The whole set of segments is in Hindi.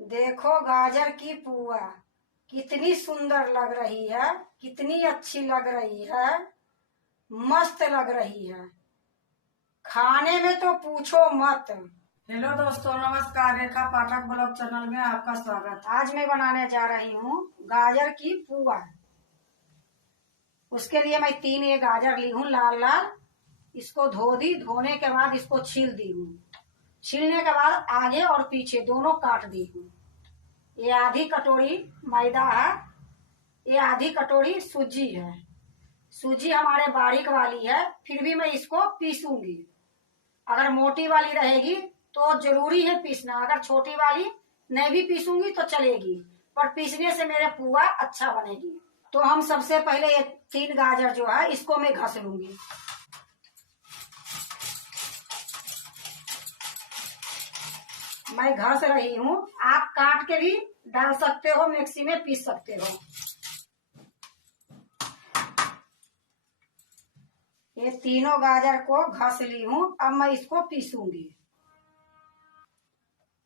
देखो गाजर की पुआ कितनी सुंदर लग रही है, कितनी अच्छी लग रही है, मस्त लग रही है। खाने में तो पूछो मत। हेलो दोस्तों, नमस्कार। रेखा पाठक ब्लॉग चैनल में आपका स्वागत। आज मैं बनाने जा रही हूँ गाजर की पुआ। उसके लिए मैं 3 ये गाजर ली हूँ लाल लाल। इसको धो दी, धोने के बाद इसको छील दी हूँ। छीलने के बाद आगे और पीछे दोनों काट दी हूँ। ये आधी कटोरी मैदा है, ये आधी कटोरी सूजी है। सूजी हमारे बारीक वाली है, फिर भी मैं इसको पीसूंगी। अगर मोटी वाली रहेगी तो जरूरी है पीसना, अगर छोटी वाली नहीं भी पीसूंगी तो चलेगी, पर पीसने से मेरे पुआ अच्छा बनेगी। तो हम सबसे पहले ये 3 गाजर जो है इसको मैं घस लूंगी। मैं घस रही हूँ, आप काट के भी डाल सकते हो, मिक्सी में पीस सकते हो। ये तीनों गाजर को घस ली हूँ, अब मैं इसको पीसूंगी।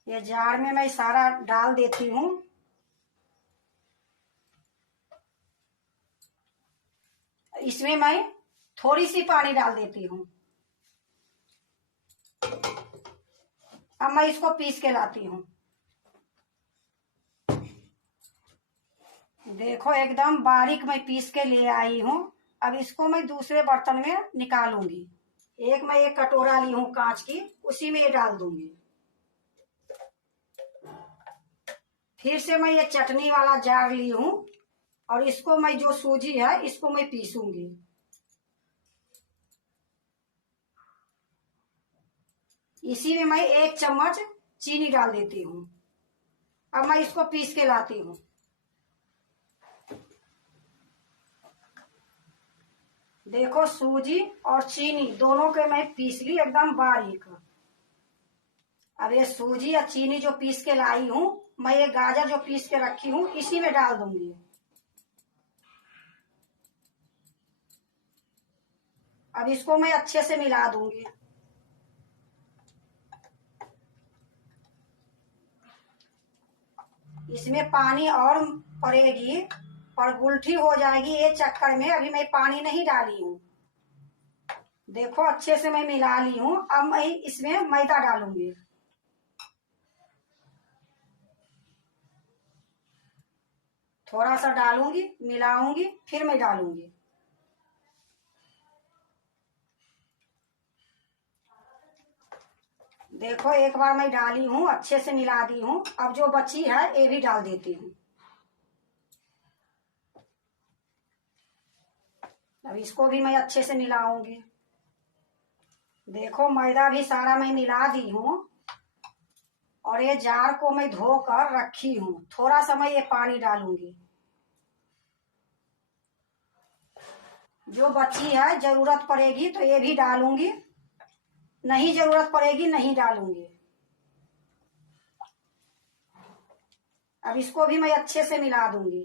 ये जार में मैं सारा डाल देती हूँ। इसमें मैं थोड़ी सी पानी डाल देती हूँ। अब मैं इसको पीस के लाती हूँ। देखो एकदम बारीक मैं पीस के ले आई हूँ। अब इसको मैं दूसरे बर्तन में निकालूंगी। मैं एक कटोरा ली हूँ कांच की, उसी में ये डाल दूंगी। फिर से मैं ये चटनी वाला जार ली हूँ और इसको मैं जो सूजी है इसको मैं पीसूंगी। इसी में मैं 1 चम्मच चीनी डाल देती हूँ। अब मैं इसको पीस के लाती हूँ। देखो सूजी और चीनी दोनों के मैं पीस ली एकदम बारीक। अब ये सूजी और चीनी जो पीस के लाई हूँ, मैं ये गाजर जो पीस के रखी हूँ इसी में डाल दूंगी। अब इसको मैं अच्छे से मिला दूंगी। इसमें पानी और पड़ेगी, पर गुलठी हो जाएगी, ये चक्कर में अभी मैं पानी नहीं डाली हूँ। देखो अच्छे से मैं मिला ली हूँ। अब मैं इसमें मैदा डालूंगी। थोड़ा सा डालूंगी, मिलाऊंगी, फिर मैं डालूंगी। देखो एक बार मैं डाली हूँ, अच्छे से मिला दी हूँ। अब जो बची है ये भी डाल देती हूँ। अब इसको भी मैं अच्छे से मिलाऊंगी। देखो मैदा भी सारा मैं मिला दी हूँ और ये जार को मैं धोकर रखी हूँ। थोड़ा सा मैं ये पानी डालूंगी। जो बची है जरूरत पड़ेगी तो ये भी डालूंगी, नहीं जरूरत पड़ेगी नहीं डालूंगी। अब इसको भी मैं अच्छे से मिला दूंगी।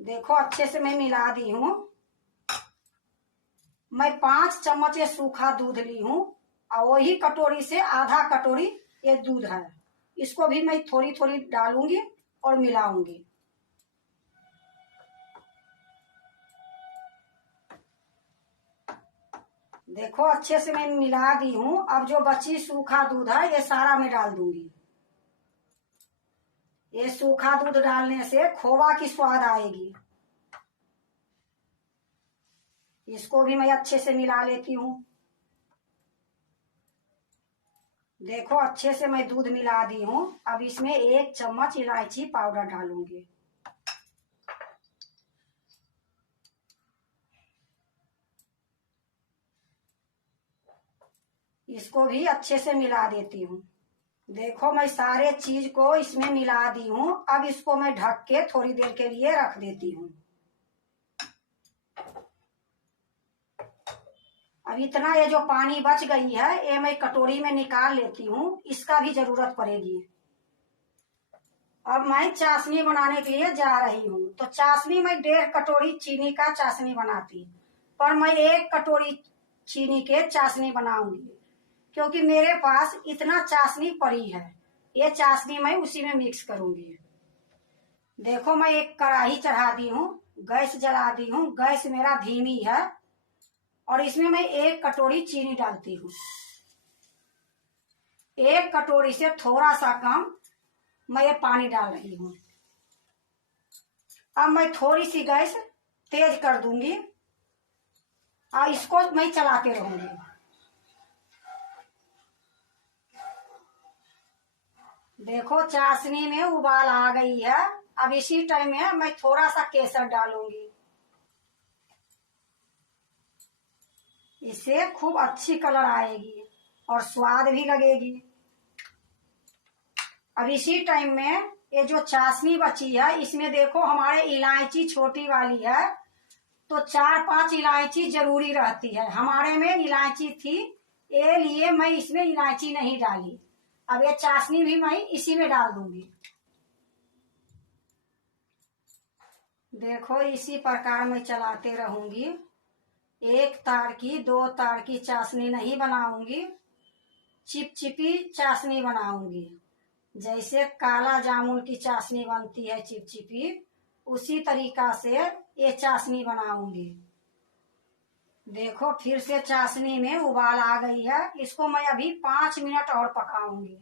देखो अच्छे से मैं मिला दी हूँ। मैं 5 चम्मच ये सूखा दूध ली हूँ और वही कटोरी से आधा कटोरी ये दूध है। इसको भी मैं थोड़ी थोड़ी डालूंगी और मिलाऊंगी। देखो अच्छे से मैं मिला दी हूँ। अब जो बची सूखा दूध है ये सारा मैं डाल दूंगी। ये सूखा दूध डालने से खोवा की स्वाद आएगी। इसको भी मैं अच्छे से मिला लेती हूँ। देखो अच्छे से मैं दूध मिला दी हूँ। अब इसमें 1 चम्मच इलायची पाउडर डालूंगी। इसको भी अच्छे से मिला देती हूँ। देखो मैं सारे चीज को इसमें मिला दी हूँ। अब इसको मैं ढक के थोड़ी देर के लिए रख देती हूँ। अब इतना ये जो पानी बच गई है ये मैं कटोरी में निकाल लेती हूँ, इसका भी जरूरत पड़ेगी। अब मैं चाशनी बनाने के लिए जा रही हूँ। तो चाशनी मैं 1.5 कटोरी चीनी का चाशनी बनाती, पर मैं 1 कटोरी चीनी के चाशनी बनाऊंगी, क्योंकि मेरे पास इतना चाशनी पड़ी है। ये चाशनी मैं उसी में मिक्स करूंगी। देखो मैं एक कढ़ाई चढ़ा दी हूँ, गैस जला दी हूँ, गैस मेरा धीमी है और इसमें मैं 1 कटोरी चीनी डालती हूँ। 1 कटोरी से थोड़ा सा कम मैं ये पानी डाल रही हूँ। अब मैं थोड़ी सी गैस तेज कर दूंगी और इसको मैं चलाते रहूंगी। देखो चाशनी में उबाल आ गई है। अब इसी टाइम में मैं थोड़ा सा केसर डालूंगी। इससे खूब अच्छी कलर आएगी और स्वाद भी लगेगी। अब इसी टाइम में ये जो चाशनी बची है इसमें देखो हमारे इलायची छोटी वाली है, तो 4-5 इलायची जरूरी रहती है। हमारे में इलायची थी, ये लिए मैं इसमें इलायची नहीं डाली। अब ये चाशनी भी मैं इसी में डाल दूंगी। देखो इसी प्रकार मैं चलाते रहूंगी। 1 तार की 2 तार की चाशनी नहीं बनाऊंगी, चिपचिपी चाशनी बनाऊंगी। जैसे काला जामुन की चाशनी बनती है चिपचिपी, उसी तरीका से ये चाशनी बनाऊंगी। देखो फिर से चाशनी में उबाल आ गई है। इसको मैं अभी 5 मिनट और पकाऊंगी।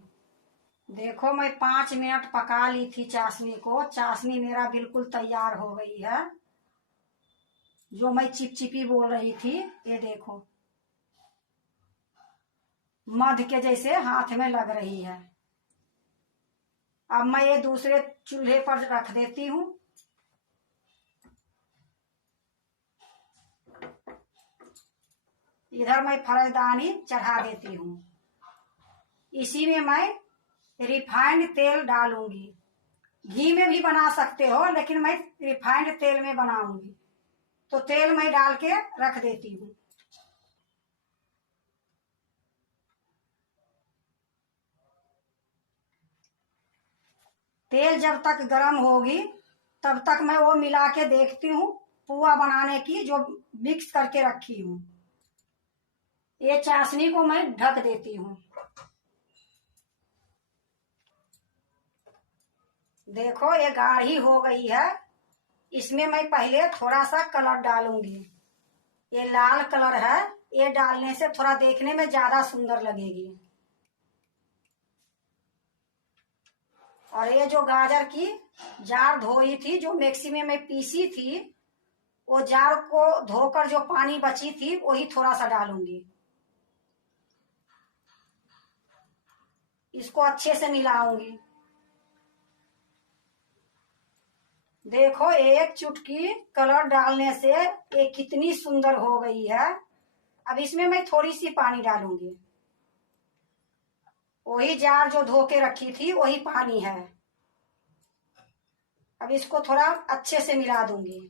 देखो मैं 5 मिनट पका ली थी चाशनी को। चाशनी मेरा बिल्कुल तैयार हो गई है। जो मैं चिपचिपी बोल रही थी, ये देखो मध के जैसे हाथ में लग रही है। अब मैं ये दूसरे चूल्हे पर रख देती हूँ। इधर मैं फरजदानी चढ़ा देती हूँ। इसी में मैं रिफाइंड तेल डालूंगी। घी में भी बना सकते हो, लेकिन मैं रिफाइंड तेल में बनाऊंगी, तो तेल मैं डाल के रख देती हूँ। तेल जब तक गर्म होगी तब तक मैं वो मिला के देखती हूँ पुआ बनाने की, जो मिक्स करके रखी हूँ। ये चाशनी को मैं ढक देती हूँ। देखो ये गाढ़ी हो गई है। इसमें मैं पहले थोड़ा सा कलर डालूंगी। ये लाल कलर है, ये डालने से थोड़ा देखने में ज्यादा सुंदर लगेगी। और ये जो गाजर की जार धोई थी, जो मिक्सी में मैं पीसी थी, वो जार को धोकर जो पानी बची थी वही थोड़ा सा डालूंगी। इसको अच्छे से मिलाऊंगी। देखो 1 चुटकी कलर डालने से ये कितनी सुंदर हो गई है। अब इसमें मैं थोड़ी सी पानी डालूंगी। वही जार जो धो के रखी थी वही पानी है। अब इसको थोड़ा अच्छे से मिला दूंगी।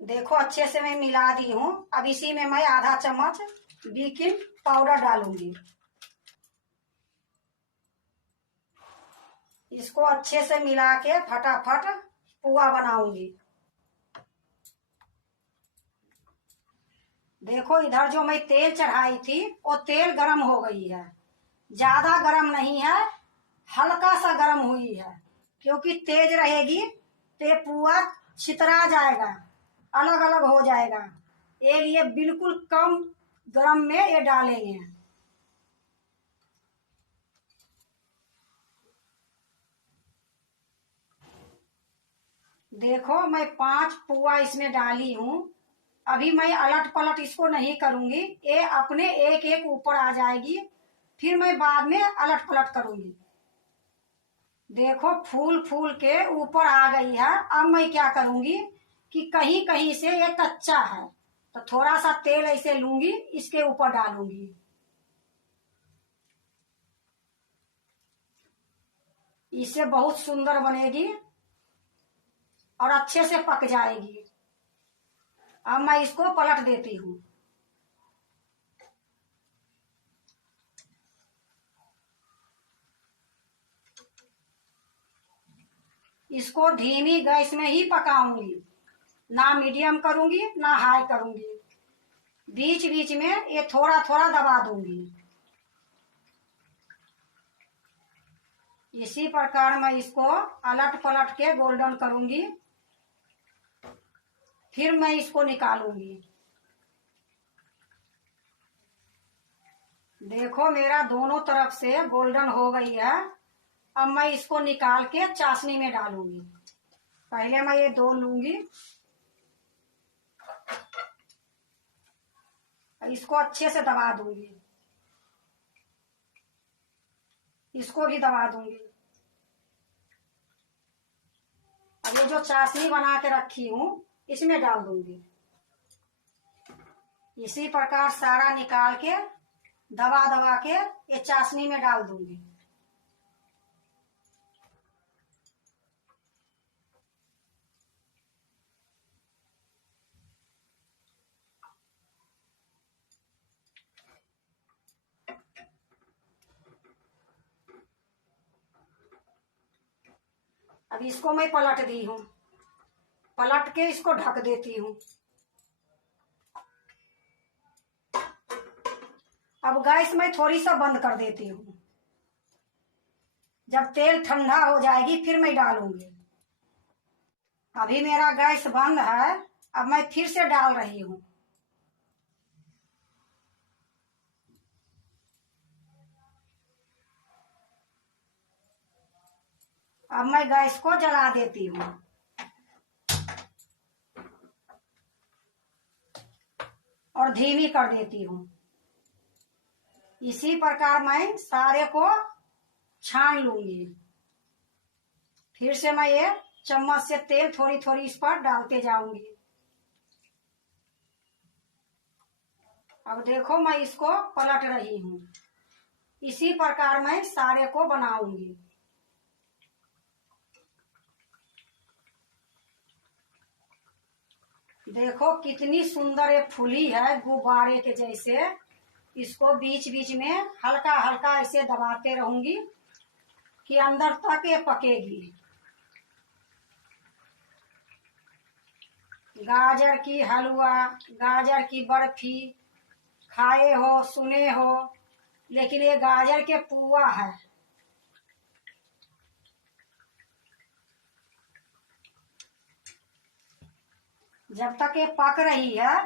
देखो अच्छे से मैं मिला दी हूँ। अब इसी में मैं आधा चम्मच बेकिंग पाउडर डालूंगी। इसको अच्छे से मिला के फटाफट पुआ बनाऊंगी। देखो इधर जो मैं तेल चढ़ाई थी वो तेल गरम हो गई है। ज्यादा गरम नहीं है, हल्का सा गरम हुई है। क्योंकि तेज रहेगी तो ये पुआ छितरा जाएगा, अलग अलग हो जाएगा। ये लिए बिल्कुल कम गरम में ये डालेंगे। देखो मैं 5 पुआ इसमें डाली हूँ। अभी मैं अलट पलट इसको नहीं करूंगी, ये अपने एक एक ऊपर आ जाएगी। फिर मैं बाद में अलट पलट करूंगी। देखो फूल फूल के ऊपर आ गई है। अब मैं क्या करूंगी कि कहीं कहीं से ये कच्चा है, तो थोड़ा सा तेल ऐसे लूंगी, इसके ऊपर डालूंगी। इससे बहुत सुंदर बनेगी और अच्छे से पक जाएगी। अब मैं इसको पलट देती हूँ। इसको धीमी गैस में ही पकाऊंगी, ना मीडियम करूंगी ना हाई करूंगी। बीच बीच में ये थोड़ा थोड़ा दबा दूंगी। इसी प्रकार मैं इसको अलट पलट के गोल्डन करूंगी, फिर मैं इसको निकालूंगी। देखो मेरा दोनों तरफ से गोल्डन हो गई है। अब मैं इसको निकाल के चाशनी में डालूंगी। पहले मैं ये दो लूंगी, इसको अच्छे से दबा दूंगी, इसको भी दबा दूंगी। अब ये जो चाशनी बना के रखी हूं इसमें डाल दूंगी। इसी प्रकार सारा निकाल के दबा दबा के ये चाशनी में डाल दूंगी। अब इसको मैं पलट दी हूं, पलट के इसको ढक देती हूं। अब गैस मैं थोड़ी सा बंद कर देती हूँ। जब तेल ठंडा हो जाएगी फिर मैं डालूंगी। अभी मेरा गैस बंद है, अब मैं फिर से डाल रही हूँ। अब मैं गैस को जला देती हूँ और धीमी कर देती हूँ। इसी प्रकार मैं सारे को छान लूंगी। फिर से मैं ये चम्मच से तेल थोड़ी थोड़ी इस पर डालते जाऊंगी। अब देखो मैं इसको पलट रही हूँ। इसी प्रकार मैं सारे को बनाऊंगी। देखो कितनी सुंदर ये फूली है, गुब्बारे के जैसे। इसको बीच बीच में हल्का हल्का ऐसे दबाते रहूंगी कि अंदर तक ये पकेगी। गाजर की हलवा, गाजर की बर्फी खाए हो सुने हो, लेकिन ये गाजर के पुआ है। जब तक ये पक रही है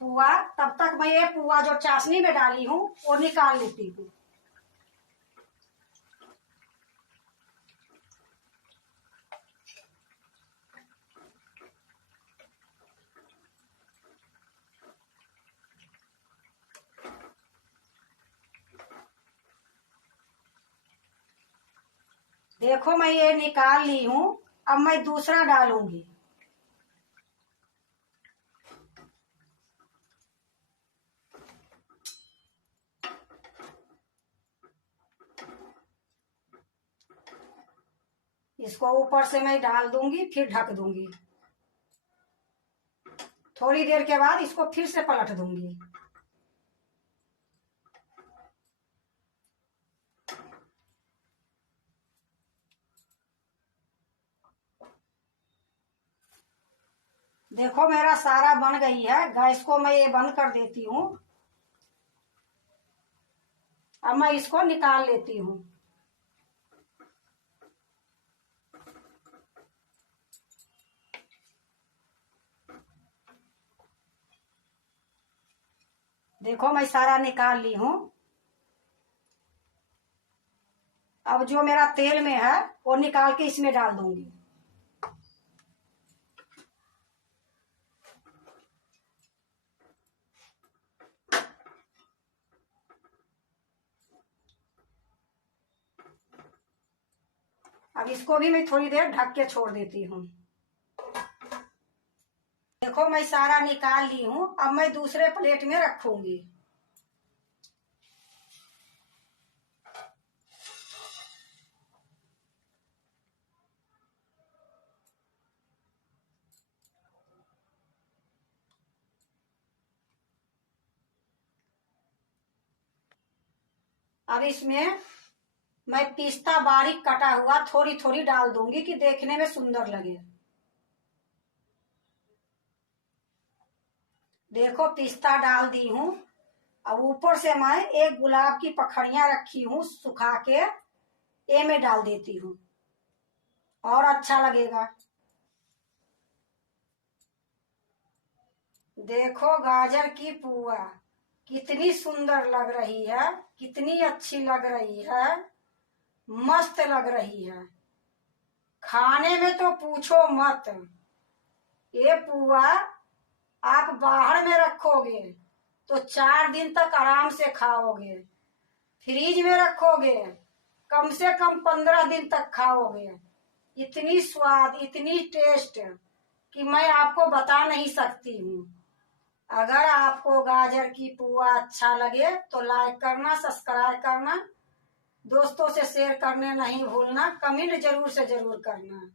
पुआ, तब तक मैं ये पुआ जो चाशनी में डाली हूँ वो निकाल लेती हूँ। देखो मैं ये निकाल ली हूँ। अब मैं दूसरा डालूंगी। इसको ऊपर से मैं डाल दूंगी, फिर ढक दूंगी। थोड़ी देर के बाद इसको फिर से पलट दूंगी। देखो मेरा सारा बन गई है। गैस को मैं ये बंद कर देती हूँ। अब मैं इसको निकाल लेती हूँ। देखो मैं सारा निकाल ली हूँ। अब जो मेरा तेल में है वो निकाल के इसमें डाल दूंगी। अब इसको भी मैं थोड़ी देर ढक के छोड़ देती हूँ। देखो मैं सारा निकाल ली हूँ। अब मैं दूसरे प्लेट में रखूंगी। अब इसमें मैं पिस्ता बारीक कटा हुआ थोड़ी थोड़ी डाल दूंगी कि देखने में सुंदर लगे। देखो पिस्ता डाल दी हूँ। अब ऊपर से मैं एक गुलाब की पखड़ियां रखी हूँ सुखा के, ये में डाल देती हूँ और अच्छा लगेगा। देखो गाजर की पुआ कितनी सुंदर लग रही है, कितनी अच्छी लग रही है, मस्त लग रही है। खाने में तो पूछो मत। ये पुआ आप बाहर में रखोगे तो 4 दिन तक आराम से खाओगे। फ्रीज में रखोगे कम से कम 15 दिन तक खाओगे। इतनी स्वाद, इतनी टेस्ट कि मैं आपको बता नहीं सकती हूँ। अगर आपको गाजर की पुआ अच्छा लगे तो लाइक करना, सब्सक्राइब करना, दोस्तों से शेयर करने नहीं भूलना, कमेंट जरूर से जरूर करना।